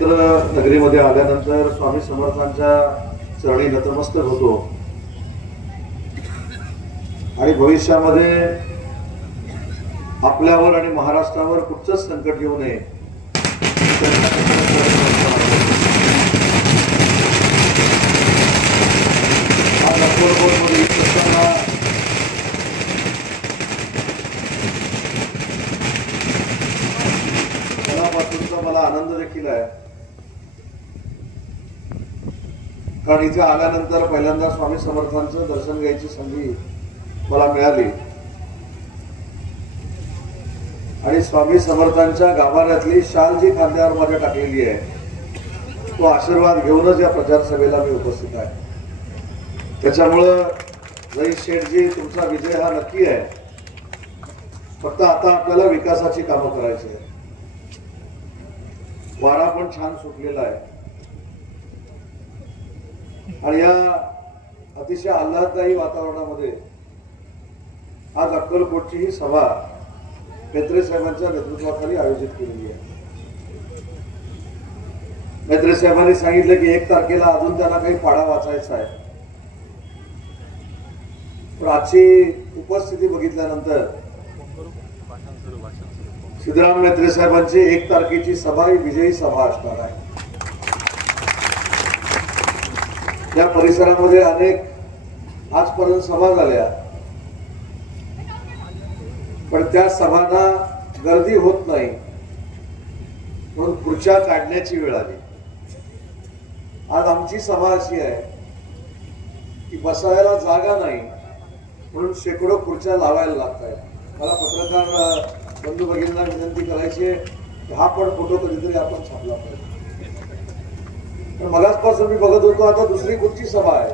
पवित्र नगरीमध्ये आल्यानंतर स्वामी समर्थांच्या चरणी नतमस्तक होतो आणि भविष्यामध्ये आपल्यावर आणि महाराष्ट्रावर कुठचंच संकट येऊ नये आज अक्कलकोटमध्ये मनापासूनचा मला आनंद देखील आहे, कारण इथे आल्यानंतर पहिल्यांदा स्वामी समर्थांचं दर्शन घ्यायची संधी मला मिळाली आणि स्वामी समर्थांच्या गाभाऱ्यातली शाल जी खांद्यावर माझ्या टाकलेली आहे तो आशीर्वाद घेऊनच या प्रचार सभेला मी उपस्थित आहे. त्याच्यामुळं रईस शेठजी, तुमचा विजय हा नक्की आहे. फक्त आता आपल्याला विकासाची कामं करायची आहे. वारा पण छान सुटलेला आहे आणि या अतिशय आल्हाददायी वातावरणामध्ये आज अक्कलकोटची ही सभा मेत्रे साहेबांच्या नेतृत्वाखाली आयोजित केलेली आहे. मेत्रे साहेबांनी सांगितलं की 1 तारखेला अजून त्यांना काही पाढा वाचायचा आहे, पण आजची उपस्थिती बघितल्यानंतर सिद्धराम मेत्रे साहेबांची 1 तारखेची सभा ही विजयी सभा असणार आहे. या परिसरामध्ये अनेक आजपर्यंत सभा झाल्या, पण त्या सभांना गर्दी होत नाही म्हणून खुर्च्या काढण्याची वेळ आली. आज आमची सभा अशी आहे की बसायला जागा नाही म्हणून शेकडो खुर्च्या लावायला लागत आहेत. मला पत्रकार बंधू भगिनींना विनंती करायची आहे की हा पण फोटो कधीतरी आपण छापला पाहिजे. पण मगाचपासून मी बघत होतो आता दुसरी कुठची सभा आहे.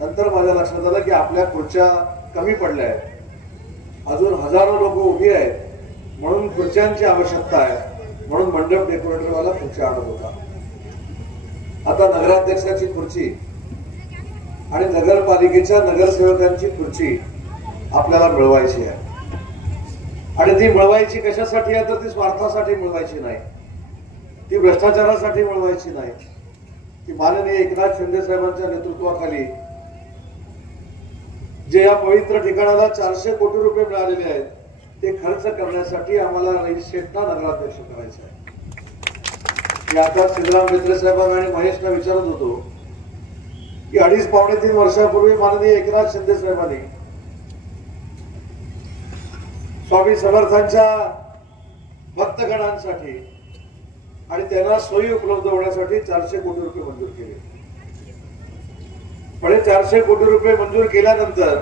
नंतर माझ्या लक्षात आलं की आपल्या खुर्च्या कमी पडल्या आहेत, अजून हजारो लोक उभी आहेत म्हणून खुर्च्यांची आवश्यकता आहे, म्हणून मंडप डेकोरेटरवाला खुर्च्या आणत होता. आता नगराध्यक्षाची खुर्ची आणि नगरपालिकेच्या नगरसेवकांची खुर्ची आपल्याला मिळवायची आहे आणि ती मिळवायची कशासाठी आहे तर ती स्वार्थासाठी मिळवायची नाही, ती भ्रष्टाचारासाठी मिळवायची नाही. ती माननीय एकनाथ शिंदे साहेबांच्या नेतृत्वाखाली जे या पवित्र ठिकाणाला 400 कोटी रुपये मिळालेले आहेत ते खर्च करण्यासाठी आम्हाला रईस शेठना नगराध्यक्ष करायचं आहे. मी आता सिद्धराम मेत्रे साहेबांना आणि महेशला विचारत होतो की 2.5-3 वर्षापूर्वी माननीय एकनाथ शिंदे साहेबांनी स्वामी समर्थांच्या भक्तगणांसाठी आणि त्यांना सोयी उपलब्ध होण्यासाठी 400 कोटी रुपये मंजूर केले. पण 400 कोटी रुपये मंजूर केल्यानंतर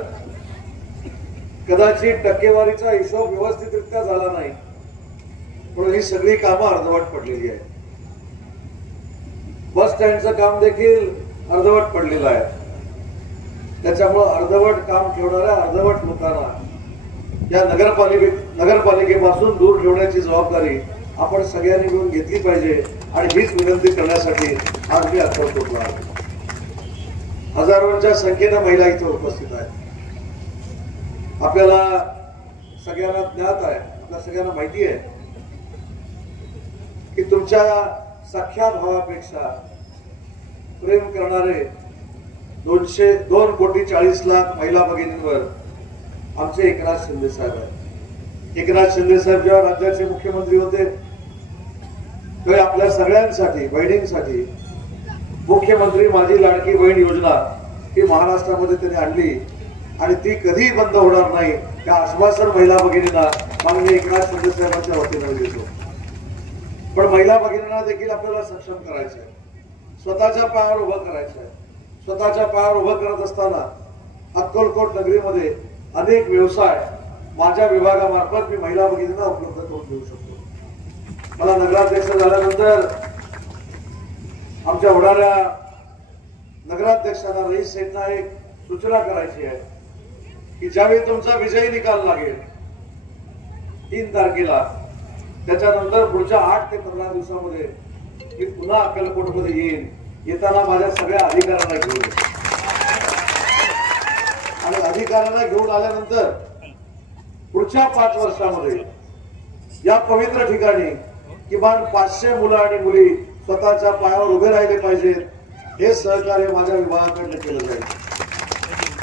कदाचित टक्केवारीचा हिशोब व्यवस्थितरित्या झाला नाही म्हणून ही सगळी कामं अर्धवट पडलेली आहेत. बस स्टँडचं काम देखील अर्धवट पडलेलं आहे. त्याच्यामुळं अर्धवट काम ठेवणाऱ्या अर्धवट लोकांना या नगरपालिकेपासून दूर ठेवण्याची जबाबदारी आपण सगळ्यांनी मिळून घेतली पाहिजे आणि हीच विनंती करण्यासाठी आज मी अक्कलकोटला आलो. हजारोंच्या संख्येनं महिला इथे उपस्थित आहेत. आपल्याला सगळ्यांना ज्ञात आहे, आपल्या सगळ्यांना माहिती आहे की तुमच्या सख्या भावापेक्षा प्रेम करणारे 2.40 महिला भगिनींवर आमचे एकनाथ शिंदे साहेब आहेत. एकनाथ शिंदे साहेब जेव्हा राज्याचे मुख्यमंत्री होते तेव्हा आपल्या सगळ्यांसाठी, बहिणींसाठी मुख्यमंत्री माझी लाडकी बहीण योजना ही महाराष्ट्रामध्ये त्यांनी आणली आणि ती कधीही बंद होणार नाही त्या आश्वासन महिला भगिनींना माननीय एकनाथ शिंदे साहेबांच्या वतीने देतो. पण महिला भगिनींना देखील आपल्याला सक्षम करायचं आहे, स्वतःच्या पायावर उभं करायचं आहे. स्वतःच्या पायावर उभं करत असताना अक्कलकोट नगरीमध्ये अनेक व्यवसाय माझ्या विभागामार्फत मी महिला भगिनींना उपलब्ध करून देऊ शकतो. मला नगराध्यक्ष झाल्यानंतर आमच्या होणाऱ्या नगराध्यक्षांना रईस शेठना एक सूचना करायची आहे की ज्यावेळी तुमचा विजयी निकाल लागेल 3 तारखेला, त्याच्यानंतर पुढच्या 8 ते 15 दिवसामध्ये मी पुन्हा अक्कलकोटमध्ये येईन. येताना माझ्या सगळ्या अधिकाऱ्यांना घेऊन आणि अधिकाऱ्यांना घेऊन आल्यानंतर पुढच्या 5 वर्षामध्ये या पवित्र ठिकाणी किमान 500 मुलं आणि मुली स्वतःच्या पायावर उभे राहिले पाहिजेत, हे सहकार्य माझ्या विभागाकडनं केलं जाईल.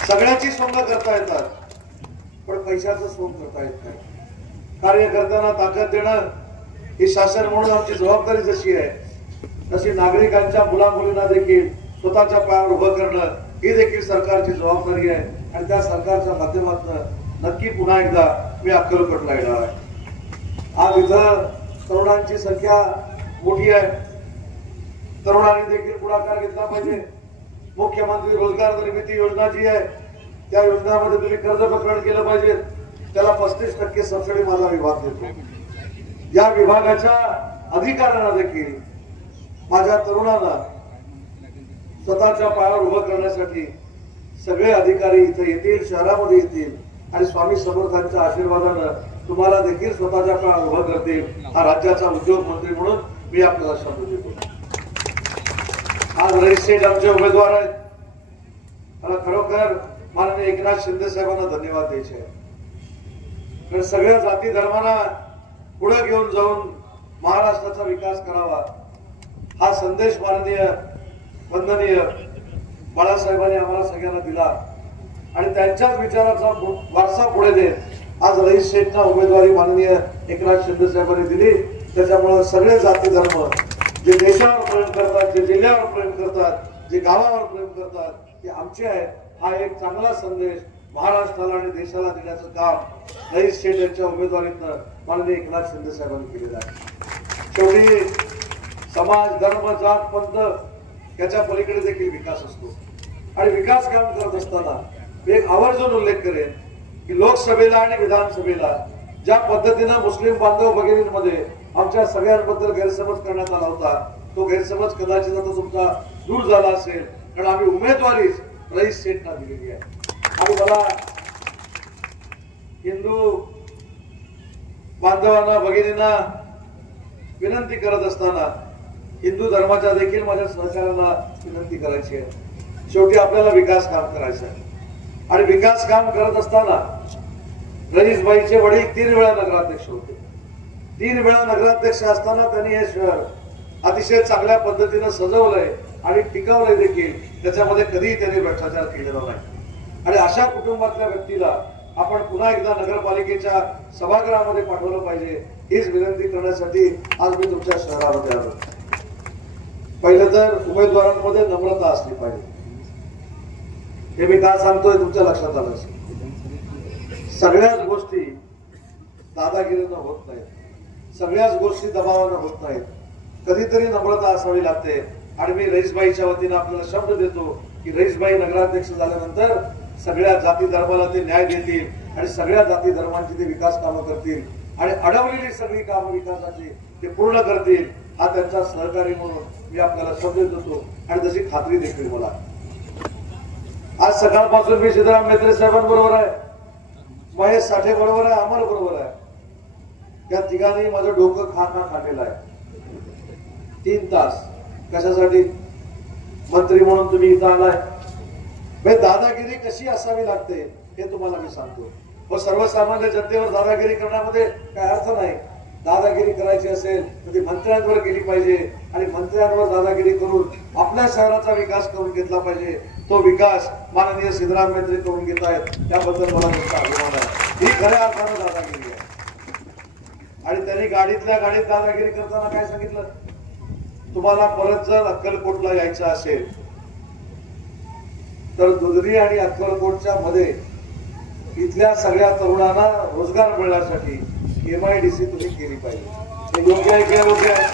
सगळ्याची सोंग करता येतात, पण पैशाचं सोंग करता येत नाही. कार्यकर्त्यांना ताकद देणं ही शासन म्हणून आमची जबाबदारी जशी आहे, तशी नागरिकांच्या मुलामुलींना देखील स्वतःच्या पायावर उभं करणं ही देखील सरकारची जबाबदारी आहे. आणि त्या सरकारच्या माध्यमातून नक्की पुन्हा एकदा मी अक्कलकोटला येणार आहे. आज इथं तरुणांची संख्या मोठी आहे. तरुणांनी देखील पुढाकार घेतला पाहिजे. मुख्यमंत्री रोजगार निर्मिती योजना जी आहे, त्या योजनामध्ये तुम्ही कर्ज प्रकरण केलं पाहिजे. त्याला 35% सबसिडी माझा विभाग देतो. या विभागाच्या अधिकाऱ्यांना देखील माझ्या तरुणांना स्वतःच्या पायावर उभं करण्यासाठी सगळे अधिकारी इथे येतील, शहरामध्ये येतील आणि स्वामी समर्थांच्या आशीर्वादानं तुम्हाला देखील स्वतःच्या पायावर उभं करतील. हा राज्याचा उद्योग मंत्री म्हणून मी आपल्याला शब्द देतो. आज रईस शेठ आमचे उमेदवार आहेत. मला खरोखर माननीय एकनाथ शिंदे साहेबांना धन्यवाद द्यायचे आहे. कारण सगळ्या जाती धर्मांना पुढे घेऊन जाऊन महाराष्ट्राचा विकास करावा हा संदेश माननीय वंदनीय बाळासाहेबांनी आम्हाला सगळ्यांना दिला आणि त्यांच्याच विचाराचा वारसा पुढे देत आज रईस शेठना उमेदवारी माननीय एकनाथ शिंदे साहेबांनी दिली. त्याच्यामुळे सगळे जाती धर्म जे देशावर प्रेम करतात, जे जिल्ह्यावर प्रेम करतात, जे गावावर प्रेम करतात, ते आमचे आहेत. हा एक चांगला संदेश महाराष्ट्राला आणि देशाला देण्याचं काम रईस शेठ यांच्या उमेदवारीतनं माननीय एकनाथ शिंदे साहेबांनी केलेलं आहे. शेवटी समाज, धर्म, जात, पंथ याच्या पलीकडे देखील विकास असतो आणि विकास काम करत असताना मी एक आवर्जून उल्लेख करेन की लोकसभेला आणि विधानसभेला ज्या पद्धतीनं मुस्लिम बांधव भगिनींमध्ये आमच्या सगळ्यांबद्दल गैरसमज करण्यात आला होता, तो गैरसमज कदाचित आता तुमचा दूर झाला असेल. कारण आम्ही उमेदवारीच रईस शेठना दिलेली आहे. आणि मला हिंदू बांधवांना, भगिनींना विनंती करत असताना हिंदू धर्माच्या देखील माझ्या सहकार्यांना विनंती करायची आहे. शेवटी आपल्याला विकास काम करायचं आहे आणि विकास काम करत असताना रईसबाईचे वडील 3 वेळा नगराध्यक्ष होते. 3 वेळा नगराध्यक्ष असताना त्यांनी हे शहर अतिशय चांगल्या पद्धतीने सजवलंय आणि टिकवलंय देखील. त्याच्यामध्ये कधीही त्यांनी भ्रष्टाचार केलेला नाही. आणि अशा कुटुंबातल्या व्यक्तीला आपण पुन्हा एकदा नगरपालिकेच्या सभागृहामध्ये पाठवलं पाहिजे हीच विनंती करण्यासाठी आज मी तुमच्या शहरामध्ये आलो. पहिलं तर उमेदवारांमध्ये नम्रता असली पाहिजे. हे मी का सांगतोय तुमच्या लक्षात आलं असेल. सगळ्याच गोष्टी दादागिरीनं होत नाहीत, सगळ्याच गोष्टी दबावानं होत नाहीत. कधीतरी नम्रता असावी लागते. आणि मी रईसबाईच्या वतीनं आपल्याला शब्द देतो की रईसबाई नगराध्यक्ष झाल्यानंतर सगळ्या जाती धर्माला ते न्याय देतील आणि सगळ्या जाती धर्मांची ते विकास कामं करतील आणि अडवलेली सगळी कामं विकासाची ते पूर्ण करतील. हा त्यांचा सहकारी म्हणून मी आपल्याला शब्द देतो आणि तशी खात्री देखील मला. आज सकाळपासून मी सिद्धराम मेत्रे साहेबांबरोबर आहे, महेश साठे बरोबर आहे, अमर बरोबर आहे. त्या तिघांनी माझं डोकं खाल्लेलं आहे 3 तास. कशासाठी? मंत्री म्हणून तुम्ही इथं आलाय. दादागिरी कशी असावी लागते हे तुम्हाला मी सांगतो. व सर्वसामान्य जनतेवर दादागिरी करण्यामध्ये काय अर्थ नाही. दादागिरी करायची असेल तर ती मंत्र्यांवर केली पाहिजे आणि मंत्र्यांवर दादागिरी करून आपल्या शहराचा विकास करून घेतला पाहिजे. तो विकास माननीय सिद्धराम मेत्रे करून घेत आहेत, त्याबद्दल मला त्यांचा अभिमान आहे. ही खऱ्या अर्थानं दादागिरी आहे. आणि त्यांनी गाडीतल्या गाडीत दादागिरी करताना काय सांगितलं, तुम्हाला परत जर अक्कलकोटला यायचं असेल तर दुधरी आणि अक्कलकोटच्या मध्ये इथल्या सगळ्या तरुणांना रोजगार मिळण्यासाठी MIDC तुम्ही केली पाहिजे. हे योग्य आहे की योग्य आहे?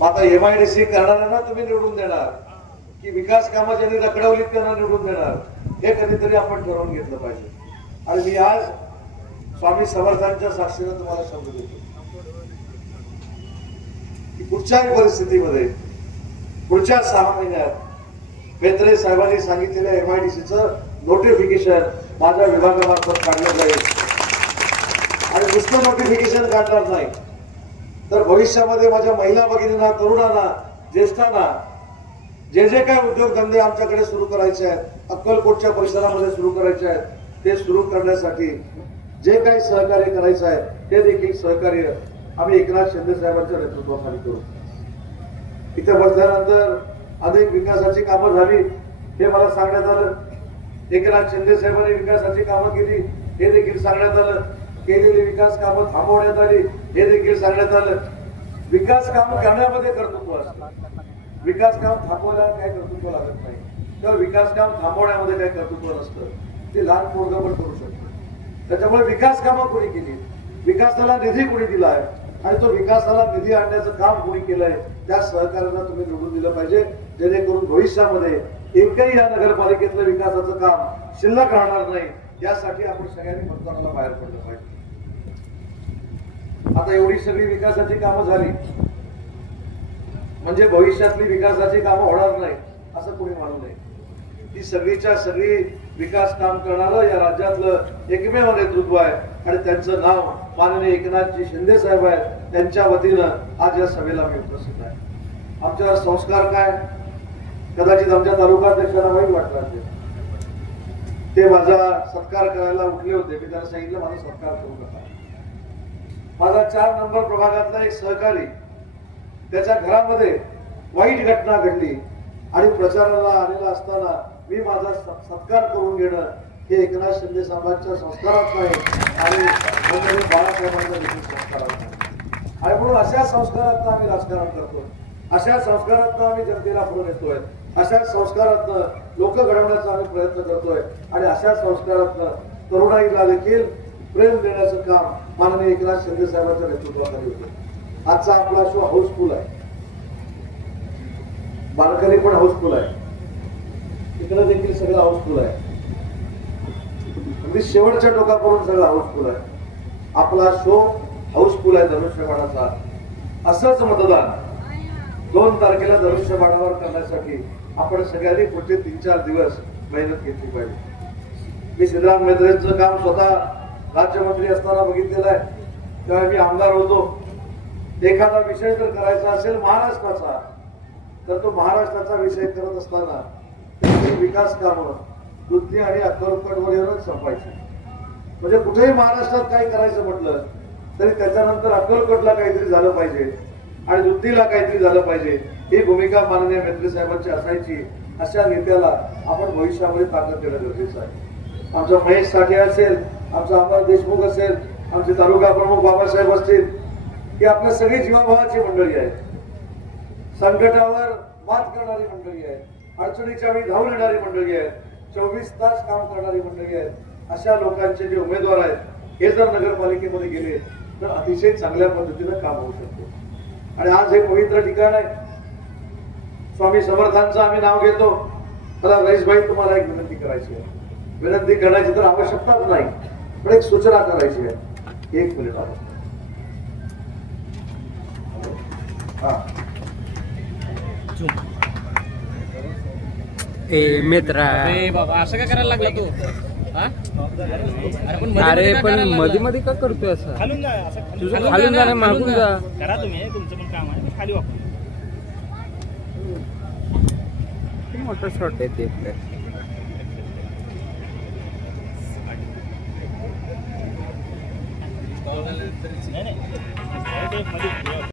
आता MIDC करणाऱ्यांना तुम्ही निवडून देणार की विकास कामं ज्यांनी रखडवलीत त्यांना निवडून देणार, हे कधीतरी आपण ठरवून घेतलं पाहिजे. आणि मी आज स्वामी समर्थांच्या साक्षीने तुम्हाला शब्द देतो की कुठच्याही परिस्थितीमध्ये पुढच्या 6 महिन्यात मेत्रे साहेबांनी सांगितलेल्या MIDCचं नोटिफिकेशन माझ्या विभागामार्फत काढलं जाईल. आणि नुसतं नोटिफिकेशन काढणार नाही तर भविष्यामध्ये माझ्या महिला भगिनींना, तरुणांना, ज्येष्ठांना जे जे काय उद्योगधंदे आमच्याकडे सुरू करायचे आहेत, अक्कलकोटच्या परिसरामध्ये सुरू करायचे आहेत, ते सुरू करण्यासाठी जे काही सहकार्य करायचं आहे ते देखील सहकार्य आम्ही एकनाथ शिंदे साहेबांच्या नेतृत्वाखाली करू. इथे बसल्यानंतर अनेक विकासाची कामं झाली हे मला सांगण्यात आलं. एकनाथ शिंदे साहेबांनी विकासाची कामं केली हे देखील सांगण्यात आलं. केलेली विकास कामं थांबवण्यात आली हे देखील सांगण्यात आलं. विकास काम करण्यामध्ये कर्तृत्व असतं. विकास काम थांबवण्याला काय कर्तृत्व लागत नाही, तर विकास काम थांबवण्यामध्ये काय कर्तृत्व नसतं. ते लहान पोरगं पण करू शकतो. त्याच्यामुळे विकास कामं कोणी केली, विकासाला निधी कोणी दिलाय आणि तो विकासाला निधी आणण्याचं काम कोणी केलंय, त्या सहकार्याला तुम्ही निवडून दिलं पाहिजे, जेणेकरून भविष्यामध्ये एकही या नगरपालिकेतलं विकासाचं काम शिल्लक राहणार नाही. यासाठी आपण सगळ्यांनी मतदानाला बाहेर पडलं पाहिजे. आता एवढी सगळी विकासाची कामं झाली म्हणजे भविष्यातली विकासाची कामं होणार नाही असं कोणी मानू नये. ती सगळीच्या सगळी विकास काम करणारं या राज्यातलं एकमेव नेतृत्व आहे आणि त्यांचं नाव माननीय एकनाथजी शिंदे साहेब आहेत. त्यांच्या वतीनं आज या सभेला मी उपस्थित आहे. आमच्यावर संस्कार काय, कदाचित आमच्या तालुकाध्यक्षांना वाईट वाटलं असेल. ते माझा सत्कार करायला उठले होते. मी त्यांना सांगितलं माझा सत्कार करू नका. माझा 4 नंबर प्रभागातला एक सहकारी, त्याच्या घरामध्ये वाईट घटना घडली आणि प्रचाराला आलेला असताना मी माझा सत्कार करून घेणं हे एकनाथ शिंदे साहेबांच्या संस्कारात नाही आणि बाळासाहेबांच्या देखील संस्कारात नाही. आणि म्हणून अशा संस्कारातनं आम्ही राजकारण करतो, अशा संस्कारातनं आम्ही जनतेला पुढे नेतोय, अशा संस्कारातनं लोक घडवण्याचा आम्ही प्रयत्न करतोय आणि अशा संस्कारातनं तरुणाईला देखील प्रेम देण्याचं काम माननीय एकनाथ शिंदे साहेबांच्या नेतृत्वाखाली होतं. आजचा आपला शो हाऊसफुल आहे, बारकली पण हाऊसफुल आहे, इकडे देखील सगळं हाऊसफुल आहे. अगदी शेवटच्या टोकापर्यंत सगळं हाऊसफुल आहे. आपला शो हाऊसफुल आहे धनुष्यबाणाचा. असंच मतदान 2 तारखेला धनुष्यबाणावर करण्यासाठी आपण सगळ्यांनी पुढचे 3-4 दिवस मेहनत घेतली पाहिजे. मी सिद्धराम मेहतांचं काम स्वतः राज्यमंत्री असताना बघितलेलं आहे. तेव्हा मी आमदार होतो. एखादा विषय जर करायचा असेल महाराष्ट्राचा, तर तो महाराष्ट्राचा विषय करत असताना विकास कामं दुधनी आणि अक्कलकोटवर येऊनच संपायची. म्हणजे कुठेही महाराष्ट्रात काही करायचं म्हटलं तरी त्याच्यानंतर अक्कलकोटला काहीतरी झालं पाहिजे आणि दुधनीला काहीतरी झालं पाहिजे, ही भूमिका माननीय मेत्री साहेबांची असायची. अशा नेत्याला आपण भविष्यामध्ये ताकद देणं गरजेचं आहे. आमचा महेश साठे असेल, आमचा अमर देशमुख असेल, आमचे तालुका प्रमुख बाबासाहेब असतील, ही आपल्या सगळी जीवाभावाची मंडळी आहे. संकटावर मात करणारी मंडळी आहे, अडचणीच्या वेळी धावून येणारी मंडळी आहे, 24 तास काम करणारी मंडळी आहे. अशा लोकांचे जे उमेदवार आहेत हे जर नगरपालिकेमध्ये गेले तर अतिशय चांगल्या पद्धतीनं काम होऊ शकतो. आणि आज हे पवित्र ठिकाण आहे. स्वामी समर्थांचं आम्ही नाव घेतो. मला रईसभाई तुम्हाला एक विनंती करायची आहे. विनंती करण्याची तर आवश्यकताच नाही, पण एक सूचना करायची आहे. 1 मिनिट आहे. ए मित्रा, बाबा असं काय करायला लागला तू? अरे पण मध्ये मध्ये का करतोय असं? तुझं खालून जा ना, मागून जा. करा तुम्ही, तुमचं पण काम आहे. खाली वापरा. मोठा शॉट आहे ते. नाही